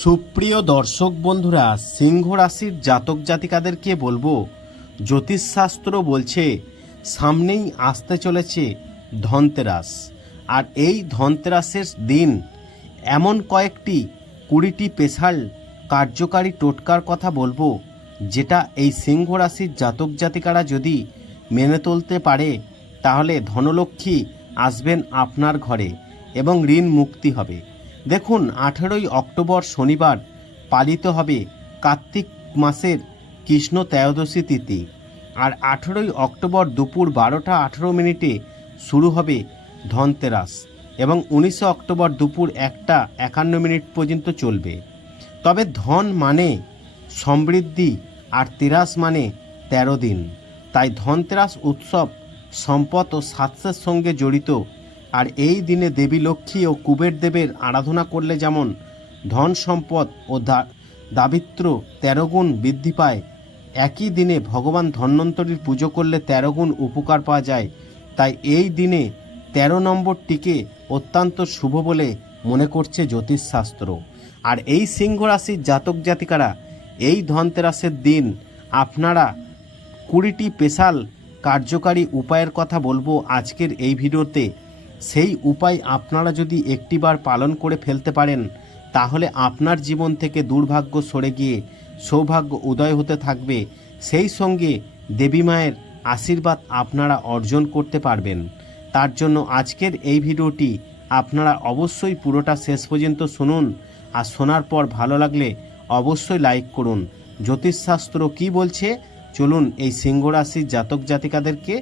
সুপ্রিয় দর্শক বন্ধুরা, সিংহ রাশির জাতক জাতিকাদেরকে বলব, জ্যোতিষশাস্ত্র বলছে, সামনেই আসতে চলেছে ধনতেরাস। আর এই ধনতেরাসের দিন এমন কয়েকটি কুড়িটি পেশাল কার্যকারী টোটকার কথা বলব, যেটা এই সিংহ রাশির জাতক জাতিকারা যদি মেনে তুলতে পারে, তাহলে ধনলক্ষ্মী আসবেন আপনার ঘরে এবং ঋণ মুক্তি হবে। দেখুন, আঠেরোই অক্টোবর শনিবার পালিত হবে কার্তিক মাসের কৃষ্ণ ত্রয়োদশী তিথি আর আঠেরোই অক্টোবর দুপুর বারোটা আঠেরো মিনিটে শুরু হবে ধনতেরাস এবং উনিশে অক্টোবর দুপুর একটা একান্ন মিনিট পর্যন্ত চলবে। তবে ধন মানে সমৃদ্ধি আর তেরাস মানে তেরো দিন। তাই ধনতেরাস উৎসব সম্পদ ও স্বাস্থ্যের সঙ্গে জড়িত আর এই দিনে দেবী লক্ষ্মী ও কুবের দেবের আরাধনা করলে যেমন ধন সম্পদ ও দাবিত্র তেরো গুণ বৃদ্ধি পায়, একই দিনে ভগবান ধন্বন্তরীর পুজো করলে তেরো গুণ উপকার পাওয়া যায়। তাই এই দিনে তেরো নম্বরটিকে অত্যন্ত শুভ বলে মনে করছে জ্যোতিষশাস্ত্র। আর এই সিংহ রাশির জাতক জাতিকারা, এই ধনতেরাসের দিন আপনারা কুড়িটি স্পেশাল কার্যকারী উপায়ের কথা বলব আজকের এই ভিডিওতে। সেই উপায় আপনারা যদি একটিবার পালন করে ফেলতে পারেন, তাহলে আপনার জীবন থেকে দুর্ভাগ্য সরে গিয়ে সৌভাগ্য উদয় হতে থাকবে। সেই সঙ্গে দেবী মায়ের আশীর্বাদ আপনারা অর্জন করতে পারবেন। তার জন্য আজকের এই ভিডিওটি আপনারা অবশ্যই পুরোটা শেষ পর্যন্ত শুনুন আর শোনার পর ভালো লাগলে অবশ্যই লাইক করুন। জ্যোতিষশাস্ত্র কি বলছে? চলুন এই সিংহ রাশির জাতক জাতিকাদেরকে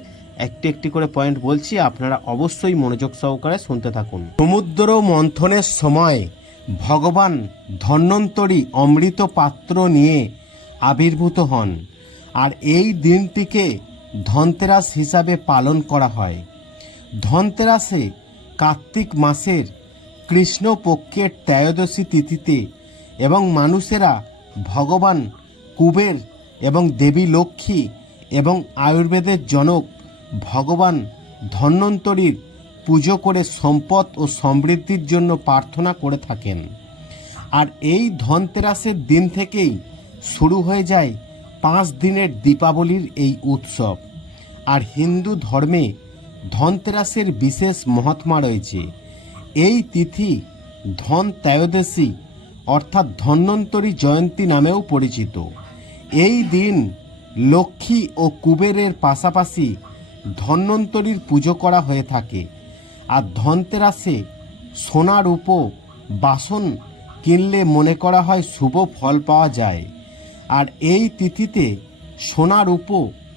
একটি একটি করে পয়েন্ট বলছি, আপনারা অবশ্যই মনোযোগ সহকারে শুনতে থাকুন। সমুদ্র মন্থনের সময় ভগবান ধন্বন্তরী অমৃত পাত্র নিয়ে আবির্ভূত হন, আর এই দিনটিকে ধনতেরাস হিসাবে পালন করা হয়। ধনতেরাসে কার্তিক মাসের কৃষ্ণপক্ষের ত্রয়োদশী তিথিতে এবং মানুষেরা ভগবান কুবের এবং দেবী লক্ষ্মী এবং আয়ুর্বেদের জনক ভগবান ধন্বন্তরীর পুজো করে সম্পদ ও সমৃদ্ধির জন্য প্রার্থনা করে থাকেন। আর এই ধনতেরাসের দিন থেকেই শুরু হয়ে যায় পাঁচ দিনের দীপাবলির এই উৎসব। আর হিন্দু ধর্মে ধনতেরাসের বিশেষ মহাত্মা রয়েছে। এই তিথি ধন ত্রয়োদশী অর্থাৎ ধন্বন্তরী জয়ন্তী নামেও পরিচিত। এই দিন লক্ষ্মী ও কুবেরের পাশাপাশি ধন্বন্তরীর পুজো করা হয়ে থাকে। আর ধনতেরাসে সোনার উপ বাসন কিনলে মনে করা হয় শুভ ফল পাওয়া যায়। আর এই তিথিতে সোনার উপ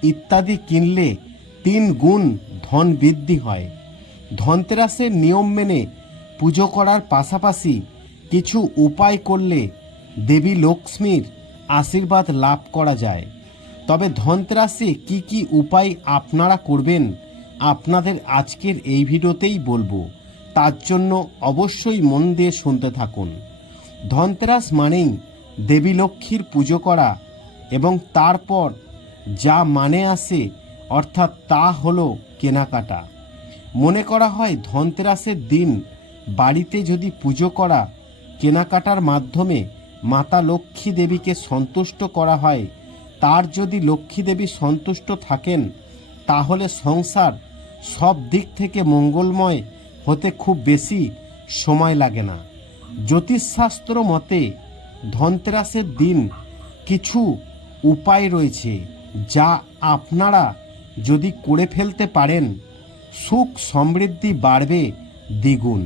ইত্যাদি কিনলে তিন গুণ ধন বৃদ্ধি হয়। ধনতেরাসের নিয়ম মেনে পুজো করার পাশাপাশি কিছু উপায় করলে দেবী লক্ষ্মীর আশীর্বাদ লাভ করা যায়। তবে ধনতেরাসে কি কি উপায় আপনারা করবেন, আপনাদের আজকের এই ভিডিওতেই বলব। তার জন্য অবশ্যই মন দিয়ে শুনতে থাকুন। ধনতেরাস মানেই দেবী লক্ষ্মীর পুজো করা এবং তারপর যা মানে আসে, অর্থাৎ তা হলো কেনাকাটা। মনে করা হয় ধনতেরাসের দিন বাড়িতে যদি পুজো করা, কেনাকাটার মাধ্যমে মাতা লক্ষ্মী দেবীকে সন্তুষ্ট করা হয় তার যদি লক্ষ্মী দেবী সন্তুষ্ট থাকেন, তাহলে সংসার সব দিক থেকে মঙ্গলময় হতে খুব বেশি সময় লাগে না। জ্যোতিষশাস্ত্র মতে ধনতেরাসের দিন কিছু উপায় রয়েছে যা আপনারা যদি করে ফেলতে পারেন, সুখ সমৃদ্ধি বাড়বে দ্বিগুণ।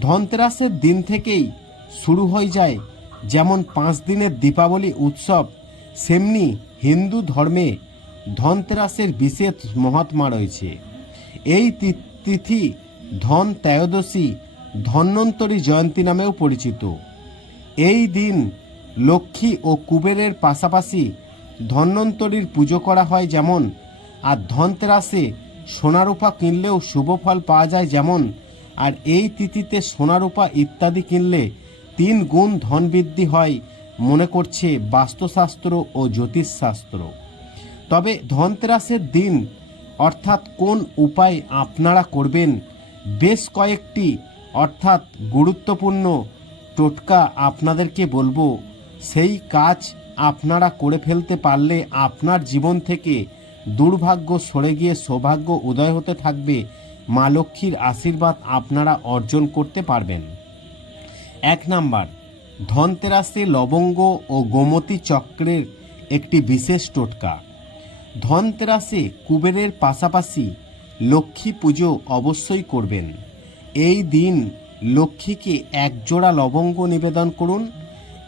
ধনতেরাসের দিন থেকেই শুরু হয়ে যায় যেমন পাঁচ দিনের দীপাবলি উৎসব সেমনি হিন্দু ধর্মে ধনতেরাসের বিশেষ মহাত্মা রয়েছে। এই তিথি ধন ত্রয়োদশী ধন্বন্তরী জয়ন্তী নামেও পরিচিত। এই দিন লক্ষ্মী ও কুবেরের পাশাপাশি ধন্বন্তরীর পুজো করা হয় যেমন, আর ধনতেরাসে সোনারূপা কিনলেও শুভ ফল পাওয়া যায় যেমন, আর এই তিথিতে সোনারূপা ইত্যাদি কিনলে তিন গুণ ধন বৃদ্ধি হয় মনে করছে বাস্তুশাস্ত্র ও জ্যোতিষশাস্ত্র। তবে ধনতেরাসের দিন, অর্থাৎ কোন উপায় আপনারা করবেন, বেশ কয়েকটি, অর্থাৎ গুরুত্বপূর্ণ টোটকা আপনাদেরকে বলব। সেই কাজ আপনারা করে ফেলতে পারলে আপনার জীবন থেকে দুর্ভাগ্য সরে গিয়ে সৌভাগ্য উদয় হতে থাকবে। মা লক্ষ্মীর আশীর্বাদ আপনারা অর্জন করতে পারবেন। এক নাম্বার ধনতেরাসে লবঙ্গ ও গোমতী চক্রের একটি বিশেষ টোটকা। ধনতেরাসে কুবেরের পাশাপাশি লক্ষ্মী পুজো অবশ্যই করবেন। এই দিন লক্ষ্মীকে একজোড়া লবঙ্গ নিবেদন করুন।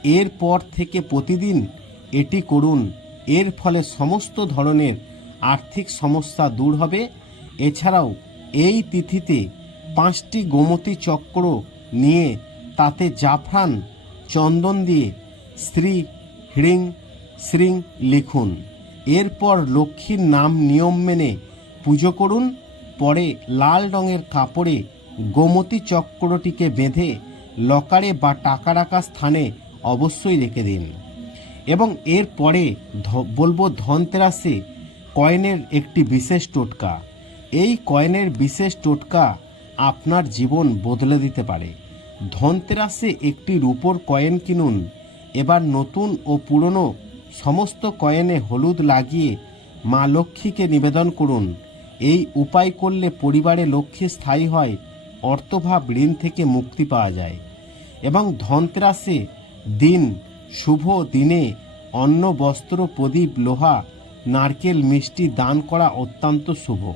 এরপর থেকে প্রতিদিন এটি করুন। এর ফলে সমস্ত ধরনের আর্থিক সমস্যা দূর হবে। এছাড়াও এই তিথিতে পাঁচটি গোমতী চক্র নিয়ে তাতে জাফরান চন্দন দিয়ে শ্রী হ্রিং শ্রিং লিখুন। এরপর লক্ষ্মীর নাম নিয়ম মেনে পুজো করুন। পরে লাল রঙের কাপড়ে গোমতী চক্রটিকে বেঁধে লকারে বা টাকা রাখা স্থানে অবশ্যই রেখে দিন। এবং এরপরে ধ- বলব ধনতেরাসে কয়েনের একটি বিশেষ টোটকা। এই কয়েনের বিশেষ টোটকা আপনার জীবন বদলে দিতে পারে। ধনতেরাসে একটি রূপোর কয়েন কিনুন। এবার নতুন ও পুরনো সমস্ত কয়েনে হলুদ লাগিয়ে মা লক্ষ্মীকে নিবেদন করুন। এই উপায় করলে পরিবারে লক্ষ্মী স্থায়ী হয়, অর্থভাব ঋণ থেকে মুক্তি পাওয়া যায়। এবং ধনতেরাসে দিন, শুভ দিনে অন্ন, বস্ত্র, প্রদীপ, লোহা, নারকেল, মিষ্টি দান করা অত্যন্ত শুভ।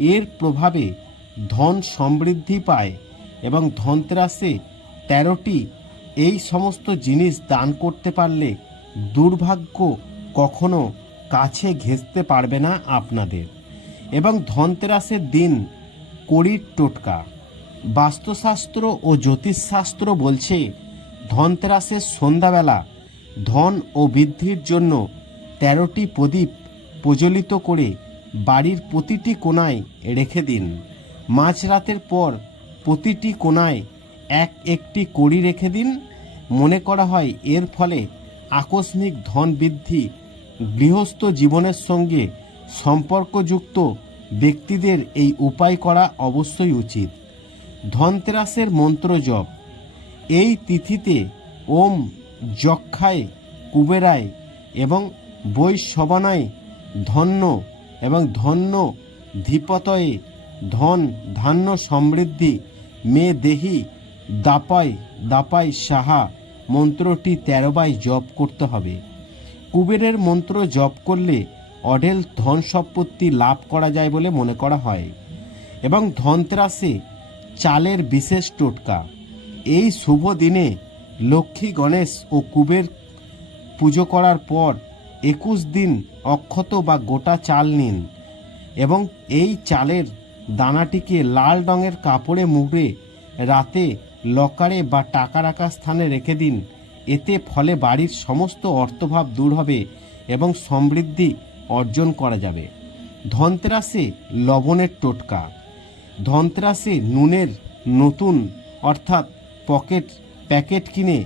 এর প্রভাবে ধন সমৃদ্ধি পায়। এবং ধনতেরাসে তেরোটি, এই সমস্ত জিনিস দান করতে পারলে দুর্ভাগ্য কখনো কাছে ঘেঁচতে পারবে না আপনাদের। এবং ধনতেরাসের দিন কড়ির টোটকা। বাস্তুশাস্ত্র ও জ্যোতিষশাস্ত্র বলছে, ধনতেরাসের সন্ধ্যাবেলা ধন ও বৃদ্ধির জন্য তেরোটি প্রদীপ প্রজ্বলিত করে বাড়ির প্রতিটি কোণায় রেখে দিন। মাঝরাতের পর প্রতিটি কোণায় এক একটি কড়ি রেখে দিন। মনে করা হয় এর ফলে আকস্মিক ধন বৃদ্ধি গৃহস্থ জীবনের সঙ্গে সম্পর্কযুক্ত ব্যক্তিদের এই উপায় করা অবশ্যই উচিত। ধনতেরাসের মন্ত্র জপ এই তিথিতে ওম, যক্ষায়, কুবেরায় এবং বৈশবানায় ধন্য এবং ধন্য ধীপতয়ে ধন, ধান্য সমৃদ্ধি, মে দেহি, দাপাই দাপাই সাহা, মন্ত্রটি তেরোবাই জপ করতে হবে। কুবেরের মন্ত্র জপ করলে অঢেল ধন সম্পত্তি লাভ করা যায় বলে মনে করা হয়। এবং ধনত্রাসে চালের বিশেষ টোটকা। এই শুভ দিনে লক্ষ্মী গণেশ ও কুবের পুজো করার পর একুশ দিন অক্ষত বা গোটা চাল নিন। এবং এই চালের দানাটিকে লাল রঙের কাপড়ে মুড়ে রাতে লকারে বা টাকা রাখার স্থানে রেখে দিন। এতে ফলে বাড়ির সমস্ত অর্থভাব দূর হবে এবং সমৃদ্ধি অর্জন করা যাবে। ধনতেরাসে লবণের টোটকা। ধনতেরাসে নুনের নতুন অর্থাৎ পকেট, প্যাকেট কিনে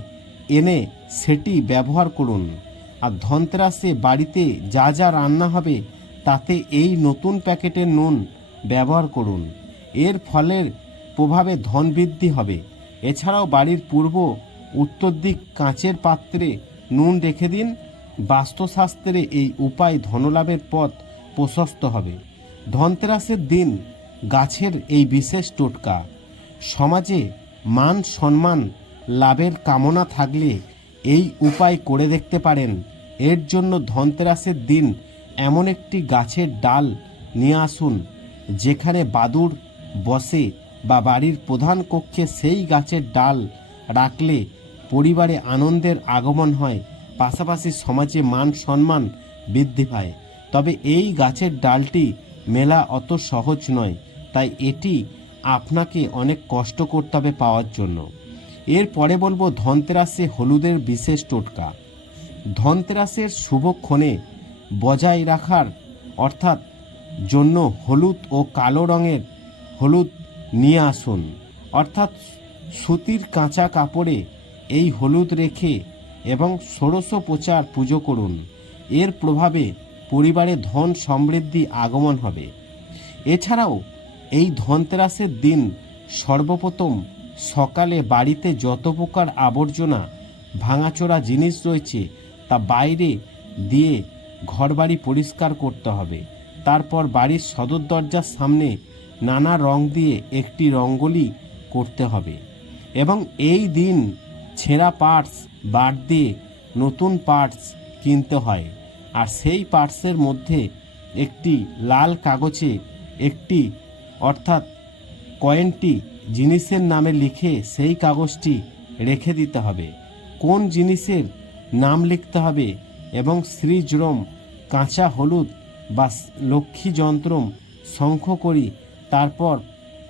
এনে সেটি ব্যবহার করুন। আর ধনতেরাসে বাড়িতে যা যা রান্না হবে, তাতে এই নতুন প্যাকেটের নুন ব্যবহার করুন। এর ফলের প্রভাবে ধন বৃদ্ধি হবে। এছাড়াও বাড়ির পূর্ব উত্তর দিক কাঁচের পাত্রে নুন রেখে দিন। বাস্তুশাস্ত্রে এই উপায় ধনলাভের পথ প্রশস্ত হবে। ধনতেরাসের দিন গাছের এই বিশেষ টোটকা। সমাজে মান সম্মান লাভের কামনা থাকলে এই উপায় করে দেখতে পারেন। এর জন্য ধনতেরাসের দিন এমন একটি গাছের ডাল নিয়ে আসুন। যেখানে বাদুর বসে বা বাড়ির প্রধান কক্ষে সেই গাছের ডাল রাখলে পরিবারে আনন্দের আগমন হয়, পাশাপাশি সমাজে মান সম্মান বৃদ্ধি পায়। তবে এই গাছের ডালটি মেলা অত সহজ নয়, তাই এটি আপনাকে অনেক কষ্ট করতে হবে পাওয়ার জন্য। এরপরে বলব ধনতেরাসে হলুদের বিশেষ টোটকা। ধনতেরাসের শুভক্ষণে বজায় রাখার অর্থাৎ জন্য হলুদ ও কালো রঙের হলুদ নিয়ে আসুন। অর্থাৎ সুতির কাঁচা কাপড়ে এই হলুদ রেখে এবং ষোড়শ প্রচার পুজো করুন। এর প্রভাবে পরিবারে ধন সমৃদ্ধি আগমন হবে। এছাড়াও এই ধনতেরাসের দিন সর্বপ্রথম সকালে বাড়িতে যত প্রকার আবর্জনা, ভাঙাচোরা জিনিস রয়েছে তা বাইরে দিয়ে ঘরবাড়ি পরিষ্কার করতে হবে। তারপর বাড়ির সদর দরজার সামনে নানা রং দিয়ে একটি রঙ্গোলি করতে হবে এবং এই দিন ছেঁড়া পার্টস বাদ দিয়ে নতুন পার্টস কিনতে হয়। আর সেই পার্টসের মধ্যে একটি লাল কাগজে একটি, অর্থাৎ কয়েনটি জিনিসের নামে লিখে সেই কাগজটি রেখে দিতে হবে। কোন জিনিসের নাম লিখতে হবে এবং শ্রীজরম কাঁচা হলুদ বা লক্ষ্মী যন্ত্রম শঙ্খ করি, তারপর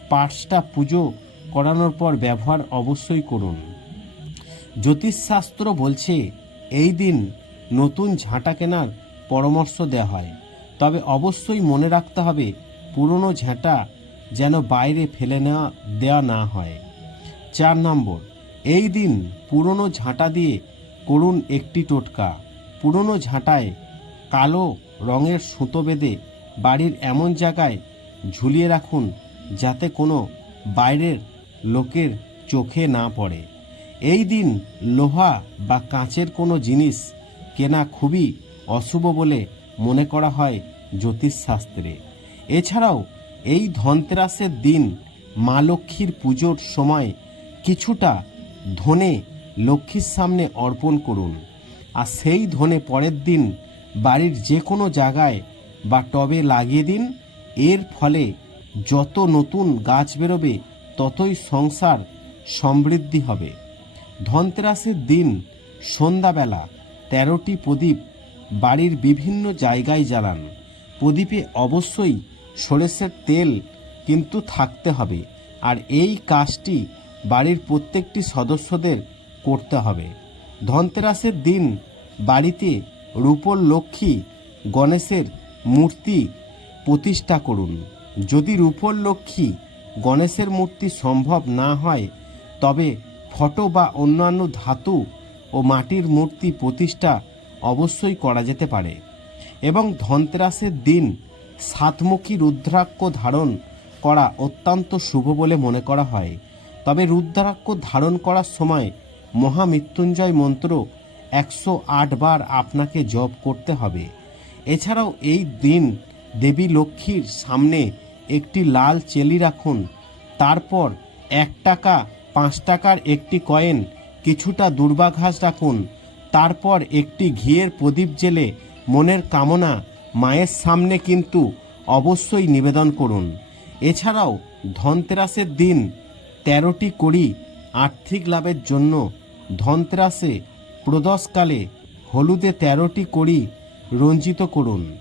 পার্টসটা পুজো করানোর পর ব্যবহার অবশ্যই করুন। জ্যোতিষশাস্ত্র বলছে, এই দিন নতুন ঝাঁটা কেনার পরামর্শ দেওয়া হয়। তবে অবশ্যই মনে রাখতে হবে, পুরনো ঝাঁটা যেন বাইরে ফেলে নেওয়া দেওয়া না হয়। চার নম্বর, এই দিন পুরনো ঝাঁটা দিয়ে করুন একটি টোটকা। পুরনো ঝাঁটায় কালো রঙের সুতো বেঁধে বাড়ির এমন জায়গায় ঝুলিয়ে রাখুন যাতে কোনো বাইরের লোকের চোখে না পড়ে। এই দিন লোহা বা কাঁচের কোনো জিনিস কেনা খুবই অশুভ বলে মনে করা হয় জ্যোতিষশাস্ত্রে। এছাড়াও এই ধনতেরাসের দিন মা লক্ষ্মীর পুজোর সময় কিছুটা ধনে লক্ষ্মীর সামনে অর্পণ করুন। আর সেই ধনে পরের দিন বাড়ির যে কোনো জায়গায় বা টবে লাগিয়ে দিন। এর ফলে যত নতুন গাছ বেরোবে, ততই সংসার সমৃদ্ধি হবে। ধনতেরাসের দিন, সন্ধ্যাবেলা তেরোটি প্রদীপ বাড়ির বিভিন্ন জায়গায় জ্বালান। প্রদীপে অবশ্যই সরষের তেল কিন্তু থাকতে হবে। আর এই কাজটি বাড়ির প্রত্যেকটি সদস্যদের করতে হবে। ধনতেরাসের দিন বাড়িতে রূপর লক্ষ্মী গণেশের মূর্তি প্রতিষ্ঠা করুন। যদি রূপর লক্ষ্মী গণেশের মূর্তি সম্ভব না হয়, তবে ফটো বা অন্যান্য ধাতু ও মাটির মূর্তি প্রতিষ্ঠা অবশ্যই করা যেতে পারে। এবং ধনতেরাসের দিন সাতমুখী রুদ্রাক্ষ ধারণ করা অত্যন্ত শুভ বলে মনে করা হয়। তবে রুদ্রাক্ষ ধারণ করার সময় মহামৃত্যুঞ্জয় মন্ত্র একশো আট বার আপনাকে জপ করতে হবে। এছাড়াও এই দিন দেবী লক্ষ্মীর সামনে একটি লাল চেলি রাখুন। তারপর এক টাকা, পাঁচ টাকার একটি কয়েন, কিছুটা দুর্বাঘাস রাখুন। তারপর একটি ঘিয়ের প্রদীপ জেলে মনের কামনা মায়ের সামনে কিন্তু অবশ্যই নিবেদন করুন। এছাড়াও ধনতেরাসের দিন তেরোটি কড়ি আর্থিক লাভের জন্য ধনতেরাসে প্রদোষকালে হলুদে তেরোটি কড়ি রঞ্জিত করুন।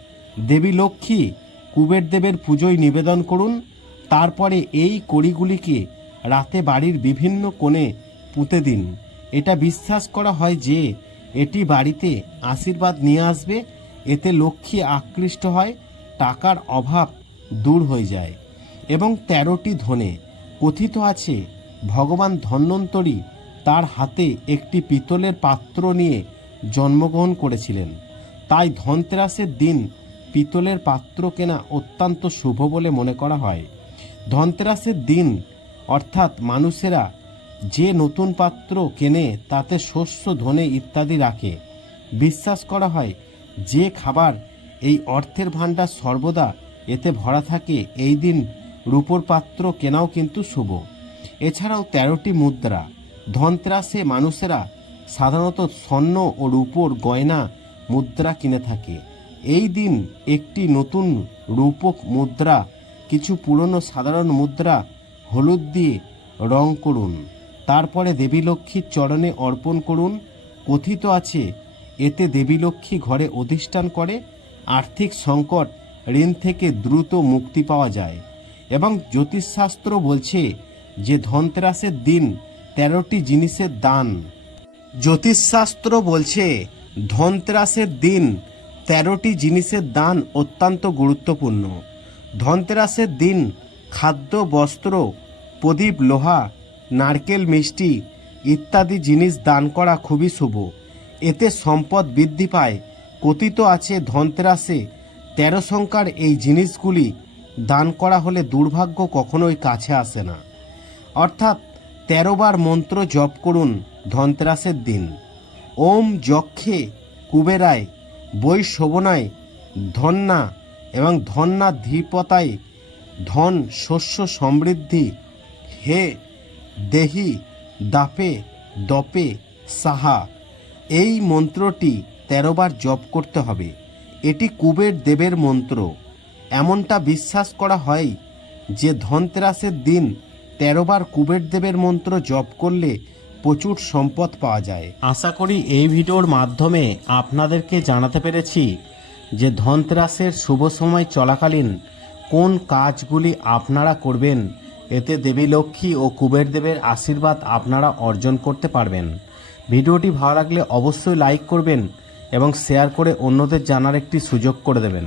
দেবী লক্ষ্মী কুবের দেবের পুজোয় নিবেদন করুন। তারপরে এই কড়িগুলিকে রাতে বাড়ির বিভিন্ন কোণে পুঁতে দিন। এটা বিশ্বাস করা হয় যে, এটি বাড়িতে আশীর্বাদ নিয়ে আসবে, এতে লক্ষ্মী আকৃষ্ট হয়, টাকার অভাব দূর হয়ে যায়। এবং তেরোটি ধনে কথিত আছে, ভগবান ধন্বন্তরী তার হাতে একটি পিতলের পাত্র নিয়ে জন্মগ্রহণ করেছিলেন। তাই ধনতেরাসের দিন পিতলের পাত্র কেনা অত্যন্ত শুভ বলে মনে করা হয়। ধনতেরাসের দিন, অর্থাৎ মানুষেরা যে নতুন পাত্র কেনে তাতে শস্য, ধনে ইত্যাদি রাখে। বিশ্বাস করা হয়, যে খাবার এই অর্থের ভাণ্ডার সর্বদা এতে ভরা থাকে, এই দিন রূপোর পাত্র কেনাও কিন্তু শুভ। এছাড়াও তেরোটি মুদ্রা। ধনতেরাসে মানুষেরা সাধারণত স্বর্ণ ও রূপোর গয়না মুদ্রা কিনে থাকে। এই দিন একটি নতুন রূপক মুদ্রা, কিছু পুরনো সাধারণ মুদ্রা হলুদ দিয়ে রং করুন। তারপরে দেবী লক্ষ্মীর চরণে অর্পণ করুন। কথিত আছে, এতে দেবী লক্ষ্মী ঘরে অধিষ্ঠান করে আর্থিক সংকট ঋণ থেকে দ্রুত মুক্তি পাওয়া যায়। এবং জ্যোতিষশাস্ত্র বলছে যে ধনতেরাসের দিন তেরোটি জিনিসের দান। জ্যোতিষশাস্ত্র বলছে, ধনতেরাসের দিন তেরোটি জিনিসের দান অত্যন্ত গুরুত্বপূর্ণ। ধনতেরাসের দিন খাদ্য, বস্ত্র, প্রদীপ, লোহা, নারকেল, মিষ্টি ইত্যাদি জিনিস দান করা খুবই শুভ। এতে সম্পদ বৃদ্ধি পায়। কথিত আছে, ধনতেরাসে তেরো সংখ্যার এই জিনিসগুলি দান করা হলে দুর্ভাগ্য কখনোই কাছে আসে না। অর্থাৎ তেরো বার মন্ত্র জপ করুন ধনতেরাসের দিন। ওম যক্ষে কুবেরায়, বৈ শোভনায় ধন্যা এবং ধন্যা ধীপতায় ধন শস্য সমৃদ্ধি, হে দেহি দাপে দপে সাহা। এই মন্ত্রটি তেরোবার জপ করতে হবে। এটি কুবের দেবের মন্ত্র। এমনটা বিশ্বাস করা হয় যে ধনতেরাসের দিন তেরোবার কুবের দেবের মন্ত্র জপ করলে প্রচুর সম্পদ পাওয়া যায়। আশা করি এই ভিডিওর মাধ্যমে আপনাদেরকে জানাতে পেরেছি যে ধনতেরাসের শুভ সময় চলাকালীন কোন কাজগুলি আপনারা করবেন, এতে দেবী লক্ষ্মী ও কুবের দেবের আশীর্বাদ আপনারা অর্জন করতে পারবেন। ভিডিওটি ভালো লাগলে অবশ্যই লাইক করবেন এবং শেয়ার করে অন্যদের জানার একটি সুযোগ করে দেবেন।